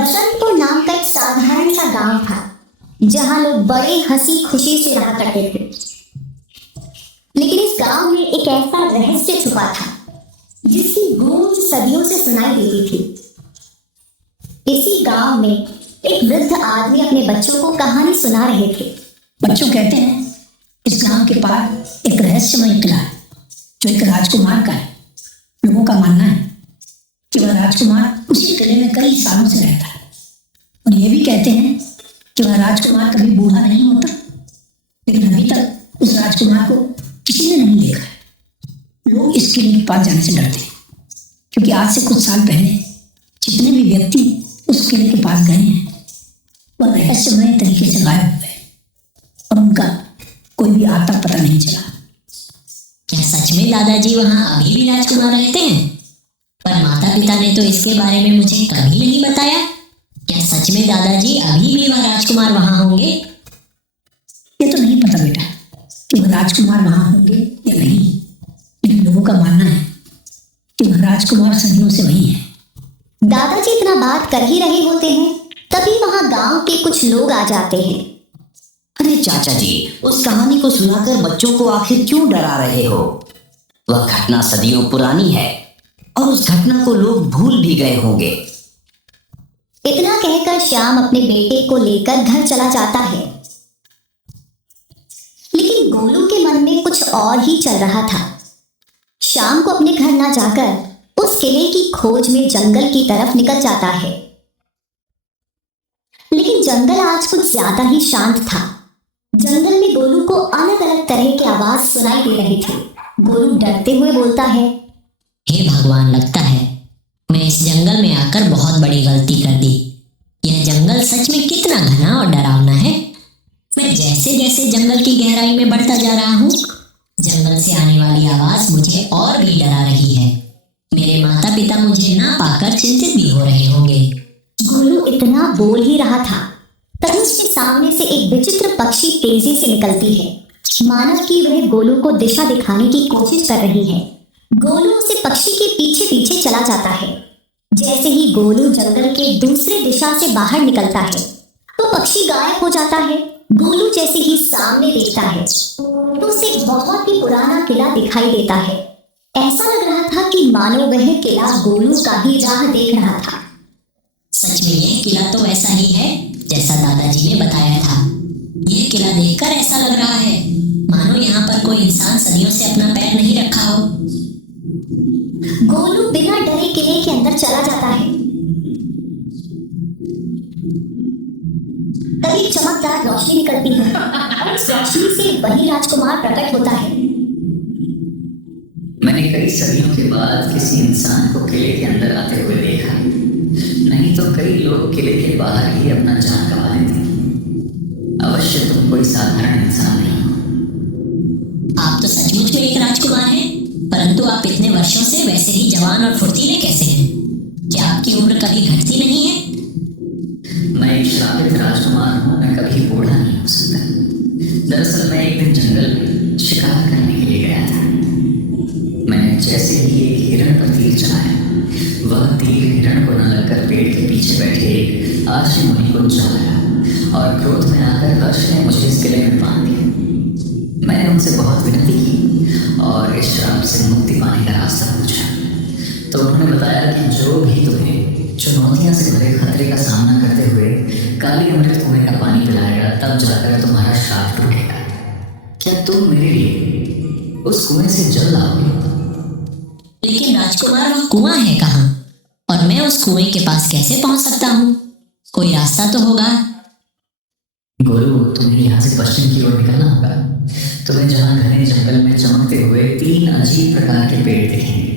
बसंतपुर नाम का एक साधारण सा गांव था जहां लोग बड़े हंसी खुशी से रहा करते थे। लेकिन इस गांव में एक ऐसा रहस्य छुपा था जिसकी गूंज सदियों से सुनाई देती थी। इसी गांव में एक वृद्ध आदमी अपने बच्चों को कहानी सुना रहे थे। बच्चों कहते हैं इस गांव के पार एक रहस्यमय किला है जो एक राजकुमार का है। लोगों का मानना है कि वह राजकुमार उसी किले में कई सालों से रहता है और ये भी कहते हैं कि वह राजकुमार कभी बूढ़ा नहीं होता। लेकिन अभी तक उस राजकुमार को किसी ने नहीं देखा है। लोग इस किले के पास जाने से डरते हैं क्योंकि आज से कुछ साल पहले जितने भी व्यक्ति उस किले के पास गए हैं वह रहस्यमय तरीके से गायब हो गए और उनका कोई भी आता पता नहीं चला। क्या सच में दादाजी वहाँ अभी भी राजकुमार रहते हैं? पर माता पिता ने तो इसके बारे में मुझे कभी नहीं बताया। क्या सच में दादाजी अभी भी वह राजकुमार वहाँ होंगे? ये तो नहीं पता बेटा कि वह राजकुमार वहाँ होंगे या नहीं, लेकिन लोगों का मानना है कि वह राजकुमार सदियों से वही है। दादाजी इतना बात कर ही रहे होते हैं तभी वहां गांव के कुछ लोग आ जाते हैं। अरे चाचा जी, उस कहानी को सुनाकर बच्चों को आखिर क्यों डरा रहे हो? वह घटना सदियों पुरानी है और उस घटना को लोग भूल भी गए होंगे। इतना कहकर श्याम अपने बेटे को लेकर घर चला जाता है। लेकिन गोलू के मन में कुछ और ही चल रहा था। श्याम को अपने घर ना जाकर उस किले की खोज में जंगल की तरफ निकल जाता है। लेकिन जंगल आज कुछ ज्यादा ही शांत था। जंगल में गोलू को अलग अलग तरह की आवाज सुनाई दे रही थी। गोलू डरते हुए बोलता है, हे भगवान, लगता है मैं इस जंगल में आकर बहुत बड़ी गलती कर दी। यह जंगल सच में कितना घना और डरावना है। मैं जैसे जैसे जंगल की गहराई में बढ़ता जा रहा हूँ, जंगल से आने वाली आवाज मुझे और भी डरा रही है। मेरे माता पिता मुझे ना पाकर चिंतित भी हो रहे होंगे। गोलू इतना बोल ही रहा था तभी उसके सामने से एक विचित्र पक्षी तेजी से निकलती है, मानो कि वह गोलू को दिशा दिखाने की कोशिश कर रही है। गोलू उसे पक्षी के पीछे पीछे चला जाता है। जैसे ही गोलू जंगल के दूसरे दिशा से बाहर निकलता है तो पक्षी गायब हो जाता है। गोलू जैसे ही सामने देखता है तो उसे एक बहुत ही पुराना किला दिखाई देता है। ऐसा लग रहा था कि मानो वह किला गोलू का ही राह देख रहा था। सच में यह किला तो ऐसा ही है जैसा दादाजी ने बताया था। यह किला देखकर ऐसा लग रहा है मानो यहाँ पर कोई इंसान सदियों से अपना पैर नहीं रखा हो। गोलू बिना डरे किले के अंदर चला जाता है। तभी चमकदार रोशनी निकलती है और उस रोशनी से वही राजकुमार प्रकट होता है। मैंने कई सदियों के बाद किसी इंसान को किले के अंदर आते हुए देखा। नहीं तो कई लोग किले के बाहर ही अपना जान गंवा देते। अवश्य तुम कोई साधारण इंसान नहीं हो। आप तो सचमुच में एक राजकुमार हैं, परंतु आप इतने वर्षों से वैसे ही जवान और फुर्तीले कैसे हैं? क्या आपकी उम्र कभी घटती नहीं है? मैं एक श्रापित राजकुमार हूँ, मैं कभी बूढ़ा नहीं हो सकता। दरअसल मैं एक दिन जंगल में शिकार करने के लिए गया था। मैंने जैसे ही एक हिरण पर तीर चलाया, वह तीर हिरण को न लगकर पेड़ के पीछे बैठे एक आशी मुनि को जा लगा और क्रोध में आकर हर्ष ने मुझे इस किले में बांध दिया। मैंने उनसे बहुत विनती की और इस श्राप से मुक्ति पाने का रास्ता पूछा तो उन्होंने बताया कि जो भी तुम्हें चुनौतियों से भरे खतरे का सामना करते हुए काली अमृत कुएं का पानी पिलाएगा, तब जाकर तुम्हारा श्राप टूटेगा। क्या तुम मेरे लिए उस कुएं से जल लाओगे? लेकिन राजकुमार, वह कुआं है कहाँ और मैं उस कुएं के पास कैसे पहुंच सकता हूँ? कोई रास्ता तो होगा। गोलू, तुम्हें यहाँ से पश्चिम की ओर निकलना होगा। तुम्हें जहाँ घने जंगल में चमकते हुए 3 अजीब प्रकार के पेड़ दिखेंगे।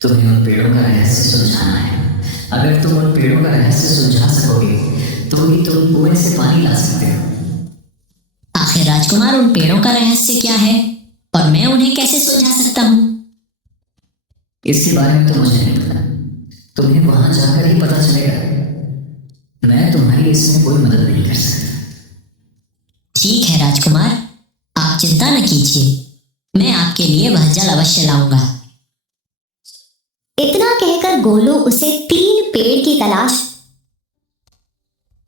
तुम्हें उन पेड़ों का रहस्य सुलझाना है। अगर तुम उन पेड़ों का रहस्य सुलझा सकोगे तो ही तुम कुएं से पानी ला सकते हो। आखिर राजकुमार, उन पेड़ों का रहस्य क्या है और मैं उन्हें कैसे सुलझा सकता हूँ? इसके बारे में तो मुझे नहीं पता, तुम्हें वहां जाकर ही पता चलेगा। मैं तुम्हारी इसमें कोई मदद नहीं कर सकता। ठीक है राजकुमार, आप चिंता न कीजिए, मैं आपके लिए वह जल अवश्य लाऊंगा। इतना कहकर गोलू उसे 3 पेड़ की तलाश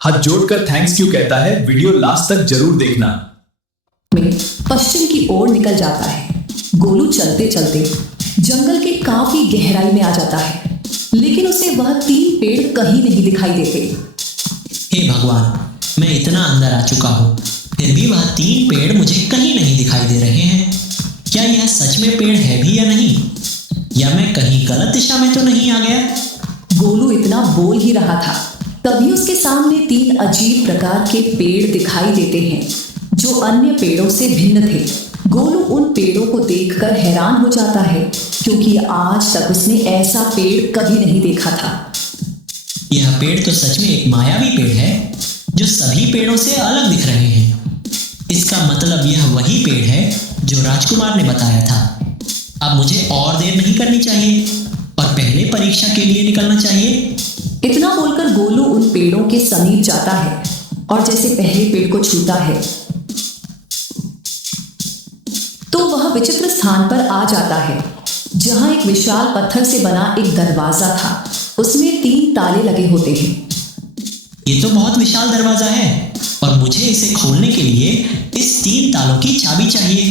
हाथ जोड़कर थैंक्स क्यों कहता है, वीडियो लास्ट तक जरूर देखना। में पश्चिम की ओर निकल जाता है। गोलू चलते चलते जंगल के काफी गहराई में आ जाता है, लेकिन उसे वह 3 पेड़ कहीं नहीं दिखाई देते। हे भगवान, मैं इतना अंदर आ चुका हूँ, फिर भी वह 3 पेड़ मुझे कहीं नहीं दिखाई दे रहे हैं। क्या यह सच में पेड़ है भी या नहीं, या मैं कहीं गलत दिशा में तो नहीं आ गया? गोलू इतना बोल ही रहा था, तभी उसके सामने 3 अजीब प्रकार के पेड़ दिखाई देते हैं जो अन्य पेड़ों से भिन्न थे। गोलू उन पेड़ों को देखकर हैरान हो जाता है, क्योंकि आज तक उसने ऐसा पेड़ कभी नहीं देखा था। यह पेड़ तो सच में एक मायावी पेड़ है जो सभी पेड़ों से अलग दिख रहे हैं। इसका मतलब यह वही पेड़ है जो राजकुमार ने बताया था। अब मुझे और देर नहीं करनी चाहिए और पहले परीक्षा के लिए निकलना चाहिए। इतना बोलकर गोलू उन पेड़ों के समीप जाता है और जैसे पहले पेड़ को छूता है तो वह विचित्र स्थान पर आ जाता है, जहां एक विशाल पत्थर से बना एक दरवाजा था। उसमें 3 ताले लगे होते हैं। ये तो बहुत विशाल दरवाजा है और मुझे इसे खोलने के लिए इस 3 तालों की चाबी चाहिए,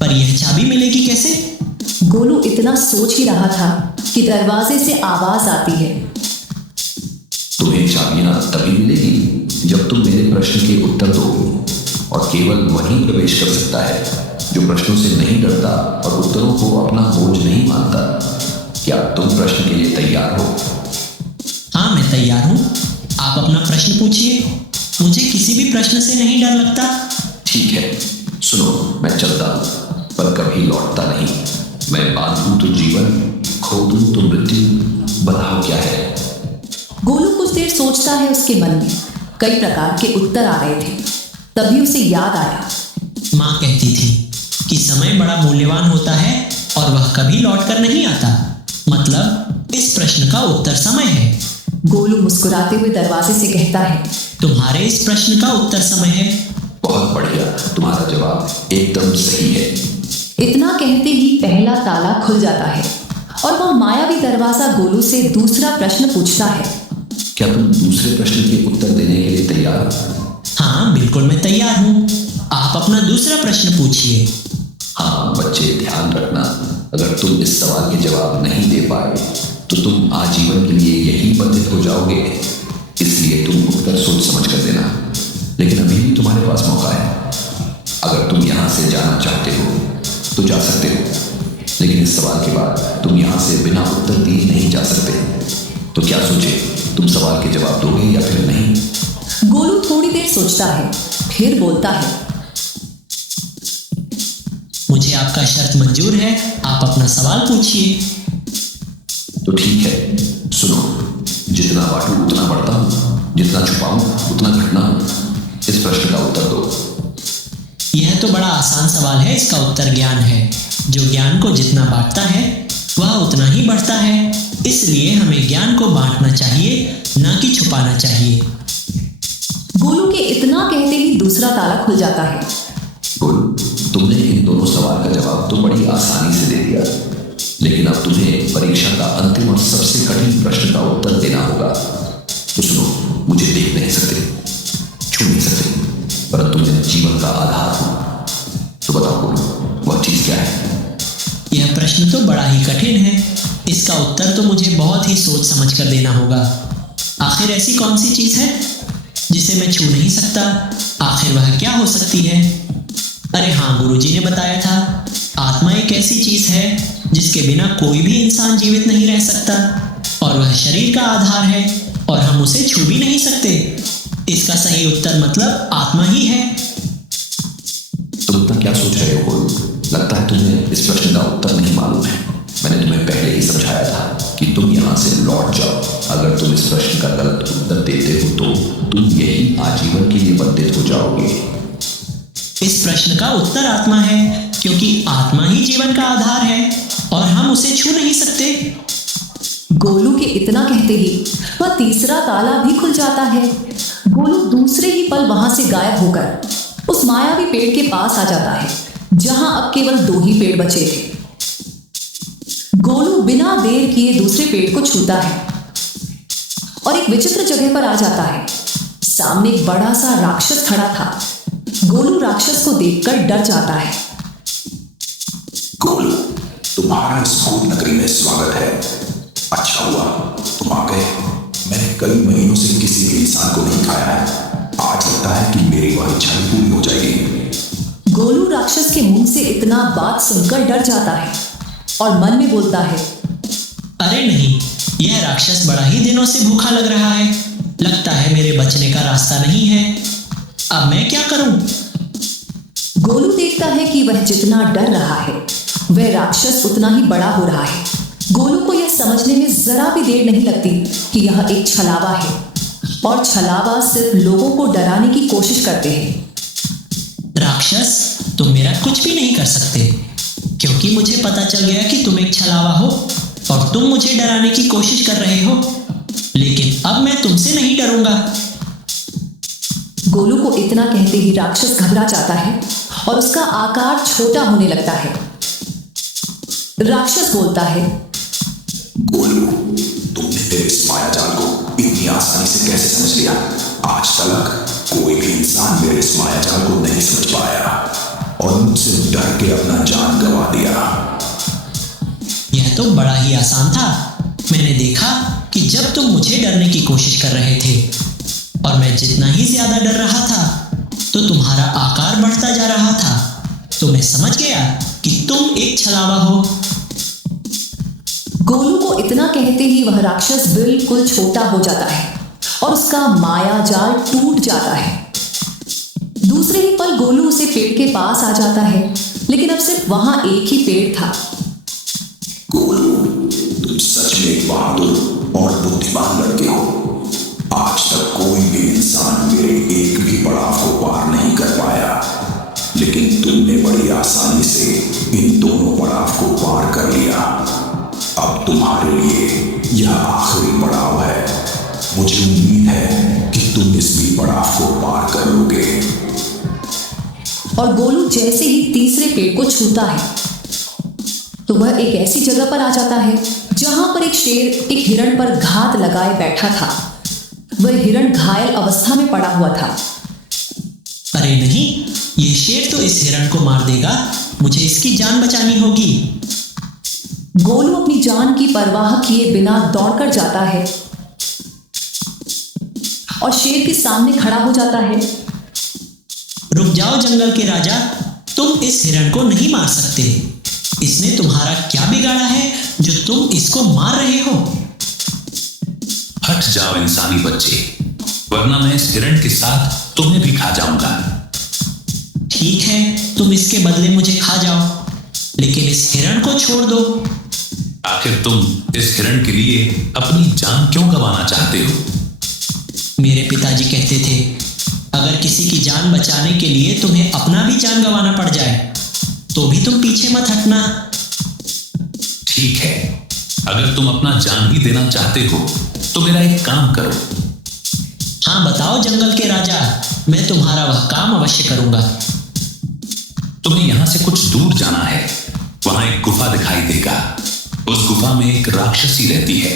पर यह चाबी मिलेगी कैसे? गोलू इतना सोच ही रहा था कि दरवाजे से आवाज आती है। तुम्हें चाबियां तभी मिलेगी जब तुम मेरे प्रश्न के उत्तर दोगे, और केवल वही प्रवेश कर सकता है जो प्रश्नों से नहीं डरता और उत्तरों को अपना बोझ नहीं मानता। क्या तुम प्रश्न के लिए तैयार हो? हाँ, मैं तैयार हूँ। आप अपना प्रश्न पूछिए, मुझे किसी भी प्रश्न से नहीं डर लगता। ठीक है, सुनो, मैं चलता हूँ पर कभी लौटता नहीं। मैं बांधूं तो जीवन, खो दूं तो मृत्यु, बताओ क्या है? गोलू कुछ देर सोचता है। उसके मन में कई प्रकार के उत्तर आ रहे थे। तभी उसे याद आया, माँ कहती थी कि समय बड़ा मूल्यवान होता है और वह कभी लौट कर नहीं आता। मतलब इस प्रश्न का उत्तर समय है। गोलू मुस्कुराते हुए दरवाजे से कहता है, तुम्हारे इस प्रश्न का उत्तर समय है। बहुत बढ़िया, तुम्हारा जवाब एकदम सही है। इतना कहते ही पहला ताला खुल जाता है और वह मायावी दरवाजा गोलू से दूसरा प्रश्न पूछता है। क्या तुम दूसरे प्रश्न के उत्तर देने के लिए तैयार हो? हाँ, बिल्कुल मैं तैयार हूँ। आप अपना दूसरा प्रश्न पूछिए। हाँ बच्चे, ध्यान रखना, अगर तुम इस सवाल के जवाब नहीं दे पाए तो तुम आजीवन के लिए यही बंधित हो जाओगे। इसलिए तुम उत्तर सोच समझ कर देना, लेकिन अभी भी तुम्हारे पास मौका है। अगर तुम यहाँ से जाना चाहते हो तो जा सकते हो, लेकिन इस सवाल के बाद तुम यहाँ से बिना उत्तर दिए नहीं जा सकते। तो क्या सोचे, तुम सवाल के जवाब दोगे या फिर नहीं? गोलू थोड़ी देर सोचता है, फिर बोलता है, मुझे आपका शर्त मंजूर है, आप अपना सवाल पूछिए। तो ठीक है, सुनो, जितना बांटू उतना बढ़ता हूँ, जितना छुपाऊं उतना घटना हूँ। इस प्रश्न का उत्तर दो। यह तो बड़ा आसान सवाल है, इसका उत्तर ज्ञान है। जो ज्ञान को जितना बांटता है वह उतना ही बढ़ता है। इसलिए हमें ज्ञान को बांटना चाहिए, ना कि छुपाना चाहिए। गोलू के इतना कहते ही दूसरा ताला खुल जाता है। गोलू, तुमने इन दोनों सवाल का जवाब तो बड़ी आसानी से दे दिया, लेकिन अब तुम्हें परीक्षा का अंतिम और सबसे कठिन प्रश्न का उत्तर देना होगा। तो सुनो, मुझे देख नहीं सकते, छू नहीं सकते, परंतु मैं जीवन का आधार हूँ। तो बताओ गोलू, वह चीज क्या है? यह प्रश्न तो बड़ा ही कठिन है। इसका उत्तर तो मुझे बहुत ही सोच समझ कर देना होगा। आखिर ऐसी कौन सी चीज है जिसे मैं छू नहीं सकता? आखिर वह क्या हो सकती है? अरे हाँ, गुरुजी ने बताया था, आत्मा एक ऐसी चीज है जिसके बिना कोई भी इंसान जीवित नहीं रह सकता, और वह शरीर का आधार है और हम उसे छू भी नहीं सकते। इसका सही उत्तर मतलब आत्मा ही है। तुम इतना क्या सोच रहे हो गोलू? लगता है तुम्हें इस प्रश्न का उत्तर नहीं मालूम है। मैंने तुम्हें पहले ही समझाया था कि तुम यहाँ से लौट जाओ। अगर तुम इस प्रश्न का गलत उत्तर देते हो तो तुम यही आजीवन के लिए बंधित हो जाओगे। इस प्रश्न का उत्तर आत्मा है, क्योंकि आत्मा ही जीवन का आधार है और हम उसे छू नहीं सकते। गोलू के इतना कहते ही वह तीसरा ताला भी खुल जाता है। गोलू दूसरे ही पल वहां से गायब होकर उस मायावी पेड़ के पास आ जाता है, जहां अब केवल 2 ही पेड़ बचे थे। गोलू बिना देर किए दूसरे पेड़ को छूता है और एक विचित्र जगह पर आ जाता है। सामने एक बड़ा सा राक्षस खड़ा था। गोलू राक्षस को देखकर डर जाता है। गोलू, तुम्हारा इस भूत नगरी में स्वागत है। अच्छा हुआ तुम आ गए। मैंने कई महीनों से किसी भी इंसान को नहीं खाया है। आज लगता है कि मेरी वह इच्छा भी पूरी हो जाएगी। गोलू राक्षस के मुंह से इतना बात सुनकर डर जाता है और मन में बोलता है, अरे नहीं, यह राक्षस बड़ा ही दिनों से भूखा लग रहा है। लगता है मेरे बचने का रास्ता नहीं है। अब मैं क्या करूं? गोलू देखता है कि वह जितना डर रहा है वह राक्षस उतना ही बड़ा हो रहा है। गोलू को यह समझने में जरा भी देर नहीं लगती कि यह एक छलावा है और छलावा सिर्फ लोगों को डराने की कोशिश करते हैं। राक्षस, तुम मेरा कुछ भी नहीं कर सकते, क्योंकि मुझे पता चल गया कि तुम एक छलावा हो और तुम मुझे डराने की कोशिश कर रहे हो। लेकिन अब मैं तुमसे नहीं डरूंगा। गोलू को इतना कहते ही राक्षस घबरा जाता है और उसका आकार छोटा होने लगता है। राक्षस बोलता है, गोलू, तुमने मेरे इस मायाजाल को इतनी आसानी से कैसे समझ लिया? आज तक कोई भी इंसान मेरे इस मायाजाल को नहीं समझ पाया और मुझसे डर के अपना जान गंवा दिया। यह तो बड़ा ही आसान था। मैंने देखा कि जब तुम मुझे डरने की कोशिश कर रहे थे और मैं जितना ही ज्यादा डर रहा था तो तुम्हारा आकार बढ़ता जा रहा था, तो मैं समझ गया कि तुम एक छलावा हो। गोलू को इतना कहते ही वह राक्षस बिल्कुल छोटा हो जाता है और उसका माया जाल टूट जाता है। दूसरे ही पल गोलू उसे पेड़ के पास आ जाता है, लेकिन अब सिर्फ वहां एक ही पेड़ था। गोलू, तुम सच में एक बहादुर और बुद्धिमान लड़के हो। आज तक कोई भी इंसान मेरे एक भी पड़ाव को पार नहीं कर पाया, लेकिन तुमने बड़ी आसानी से इन दोनों पड़ाव को पार कर लिया। अब तुम्हारे लिए यह आखिरी पड़ाव है। मुझे उम्मीद है कि तुम इस भी पड़ाव को पार कर लोगे। और गोलू जैसे ही तीसरे पेड़ को छूता है तो वह एक ऐसी जगह पर आ जाता है जहां पर एक शेर एक हिरण पर घात लगाए बैठा था। वह हिरण घायल अवस्था में पड़ा हुआ था। अरे नहीं, ये शेर तो इस हिरण को मार देगा। मुझे इसकी जान बचानी होगी। गोलू अपनी जान की परवाह किए बिना दौड़कर जाता है और शेर के सामने खड़ा हो जाता है। रुक जाओ जंगल के राजा, तुम इस हिरण को नहीं मार सकते। इसने तुम्हारा क्या बिगाड़ा है जो तुम इसको मार रहे हो? हट जाओ इंसानी बच्चे, वरना मैं इस हिरण के साथ तुम्हें भी खा जाऊंगा। ठीक है, तुम इसके बदले मुझे खा जाओ, लेकिन इस हिरण को छोड़ दो। आखिर तुम इस हिरण के लिए अपनी जान क्यों गंवाना चाहते हो? मेरे पिताजी कहते थे, अगर किसी की जान बचाने के लिए तुम्हें अपना भी जान गंवाना पड़ जाए तो भी तुम पीछे मत हटना। ठीक है, अगर तुम अपना जान ही देना चाहते हो तो मेरा एक काम करो। हाँ बताओ जंगल के राजा, मैं तुम्हारा वह काम अवश्य करूंगा। तुम्हें यहां से कुछ दूर जाना है। वहां एक गुफा दिखाई देगा। उस गुफा में एक राक्षसी रहती है।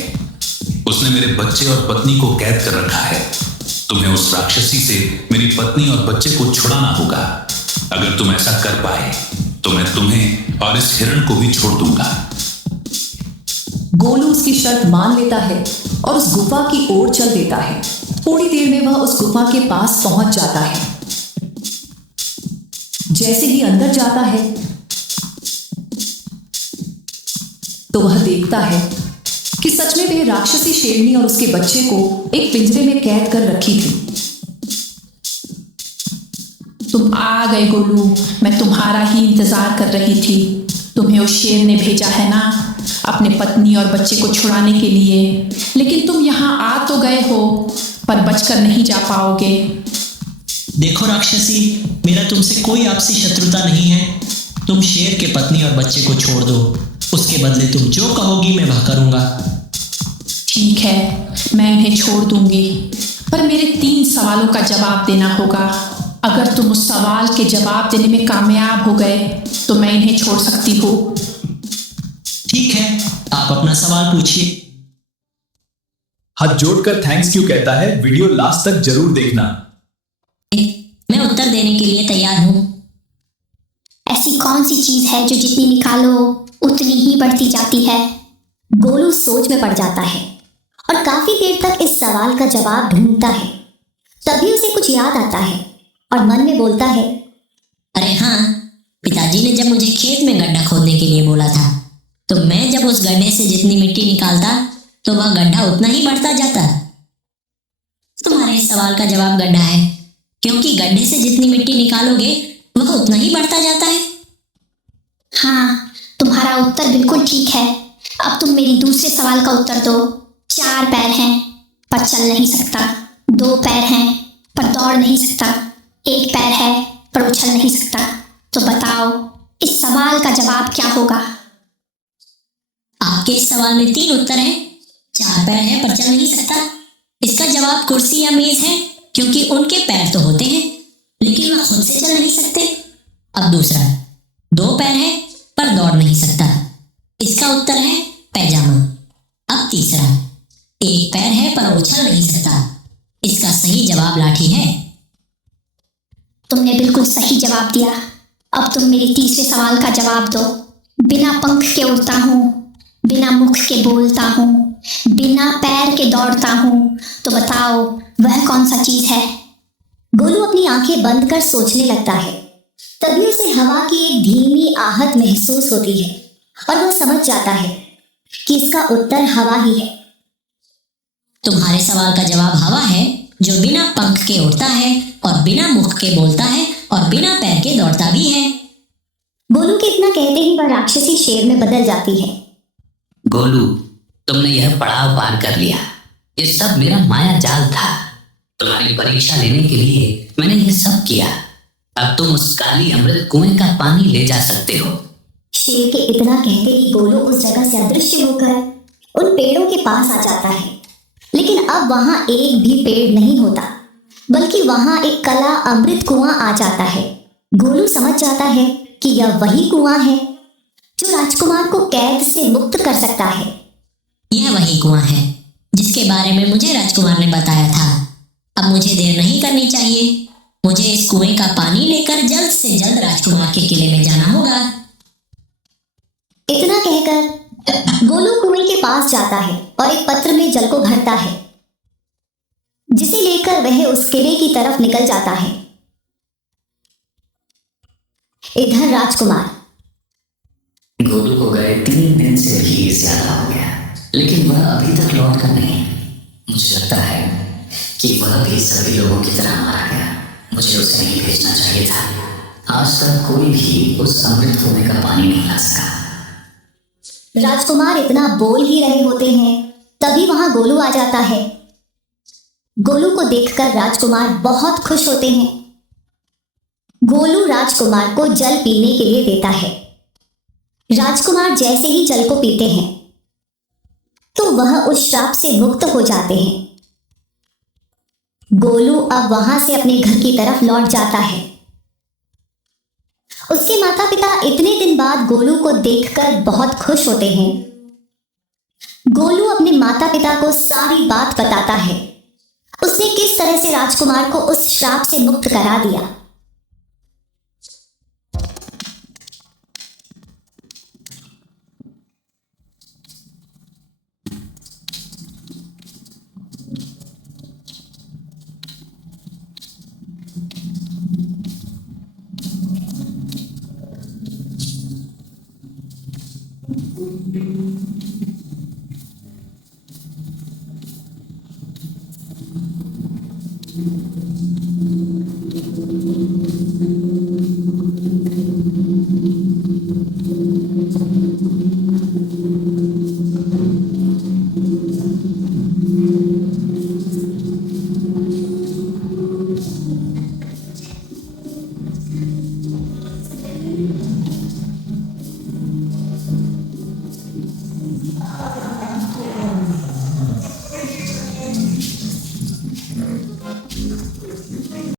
उसने मेरे बच्चे और पत्नी को कैद कर रखा है। तुम्हें उस राक्षसी से मेरी पत्नी और बच्चे को छुड़ाना होगा। अगर तुम ऐसा कर पाए तो मैं तुम्हें और इस हिरण को भी छोड़ दूंगा। गोलू उसकी शर्त मान लेता है और उस गुफा की ओर चल देता है। थोड़ी देर में वह उस गुफा के पास पहुंच जाता है। जैसे ही अंदर जाता है तो वह देखता है कि सच में वह राक्षसी शेरनी और उसके बच्चे को एक पिंजरे में कैद कर रखी थी। तुम आ गए गोलू, मैं तुम्हारा ही इंतजार कर रही थी। तुम्हें उस शेर ने भेजा है ना अपने पत्नी और बच्चे को छुड़ाने के लिए, लेकिन तुम यहाँ आ तो गए हो पर बचकर नहीं जा पाओगे। देखो राक्षसी, मेरा तुमसे कोई आपसी शत्रुता नहीं है। तुम शेर के पत्नी और बच्चे को छोड़ दो, उसके बदले तुम जो कहोगी मैं वह करूंगा। ठीक है, मैं इन्हें छोड़ दूंगी, पर मेरे 3 सवालों का जवाब देना होगा। अगर तुम उस सवाल के जवाब देने में कामयाब हो गए तो मैं इन्हें छोड़ सकती हूँ। ठीक है, आप अपना सवाल पूछिए। हाथ जोड़कर थैंक्स क्यों कहता है, वीडियो लास्ट तक जरूर देखना। मैं उत्तर देने के लिए तैयार हूँ। ऐसी कौन सी चीज है जो जितनी निकालो उतनी ही बढ़ती जाती है? गोलू सोच में पड़ जाता है और काफी देर तक इस सवाल का जवाब ढूंढता है। तभी उसे कुछ याद आता है और मन में बोलता है, अरे हाँ, पिताजी ने जब मुझे खेत में गड्ढा खोदने के लिए बोला था, तो मैं जब उस गड्ढे से जितनी मिट्टी निकालता तो वह गड्ढा उतना ही बढ़ता जाता। तुम्हारे इस सवाल का जवाब गड्ढा है, क्योंकि गड्ढे से जितनी मिट्टी निकालोगे वह उतना ही बढ़ता जाता है। हाँ, तुम्हारा उत्तर बिल्कुल ठीक है। अब तुम मेरी दूसरे सवाल का उत्तर दो। 4 पैर हैं पर चल नहीं सकता, 2 पैर हैं पर दौड़ नहीं सकता, 1 पैर है पर उछल नहीं सकता। तो बताओ इस सवाल का जवाब क्या होगा? आपके इस सवाल में 3 उत्तर हैं। 4 पैर है पर चल नहीं सकता, इसका जवाब कुर्सी या मेज है, क्योंकि उनके पैर तो होते हैं लेकिन वह खुद से चल नहीं सकते। अब दूसरा, 2 पैर है पर दौड़ नहीं सकता, इसका उत्तर है पैजामा। अब तीसरा, 1 पैर है पर उछल नहीं सकता, इसका सही जवाब लाठी है। तुमने बिल्कुल सही जवाब दिया। अब तुम मेरे तीसरे सवाल का जवाब दो। बिना पंख के उड़ता हूँ, बिना मुख के बोलता हूँ, बिना पैर के दौड़ता हूँ, तो बताओ वह कौन सा चीज है? गोलू अपनी आंखें बंद कर सोचने लगता है। तभी उसे हवा की एक धीमी आहट महसूस होती है और वह समझ जाता है कि इसका उत्तर हवा ही है। तुम्हारे सवाल का जवाब हवा है, जो बिना पंख के उड़ता है और बिना मुख के बोलता है और बिना पैर के दौड़ता भी है। गोलू के इतना कहते ही वह राक्षसी शेर में बदल जाती है। गोलू, तुमने यह पड़ाव पार कर लिया। ये सब मेरा माया जाल था। तुम्हारी परीक्षा लेने के लिए मैंने यह सब किया। अब तुम उस काली अमृत कुएं का पानी ले जा सकते हो। शेर के इतना कहते ही गोलू उस जगह से अदृश्य होकर उन पेड़ों के पास आ जाता है। लेकिन अब वहां एक भी पेड़ नहीं होता, बल्कि वहां एक कला अमृत कुआं आ जाता है। गोलू समझ जाता है कि यह वही कुआं है जो राजकुमार को कैद से मुक्त कर सकता है। यह वही कुआं है जिसके बारे में मुझे राजकुमार ने बताया था। अब मुझे देर नहीं करनी चाहिए। मुझे इस कुएं का पानी लेकर जल्द से जल्द राजकुमार के किले में जाना होगा। इतना कहकर गोलू कुएं के पास जाता है और एक पत्र में जल को भरता है, जिसे लेकर वह उस किले की तरफ निकल जाता है। इधर राजकुमार, गोलू को गए 3 दिन से भी ज्यादा हो गया, लेकिन वह अभी तक लौट कर नहीं। मुझे लगता है कि वह भी सभी लोगों की तरह मारा गया। मुझे उसे नहीं भेजना चाहिए था। आज तक कोई भी उस अमृत कुएं का पानी नहीं ला सका। राजकुमार इतना बोल ही रहे होते हैं, तभी वहां गोलू आ जाता है। गोलू को देखकर राजकुमार बहुत खुश होते हैं। गोलू राजकुमार को जल पीने के लिए देता है। राजकुमार जैसे ही जल को पीते हैं तो वह उस श्राप से मुक्त हो जाते हैं। गोलू अब वहां से अपने घर की तरफ लौट जाता है। उसके माता पिता इतने दिन बाद गोलू को देखकर बहुत खुश होते हैं। गोलू अपने माता पिता को सारी बात बताता है। उसने किस तरह से राजकुमार को उस श्राप से मुक्त करा दिया।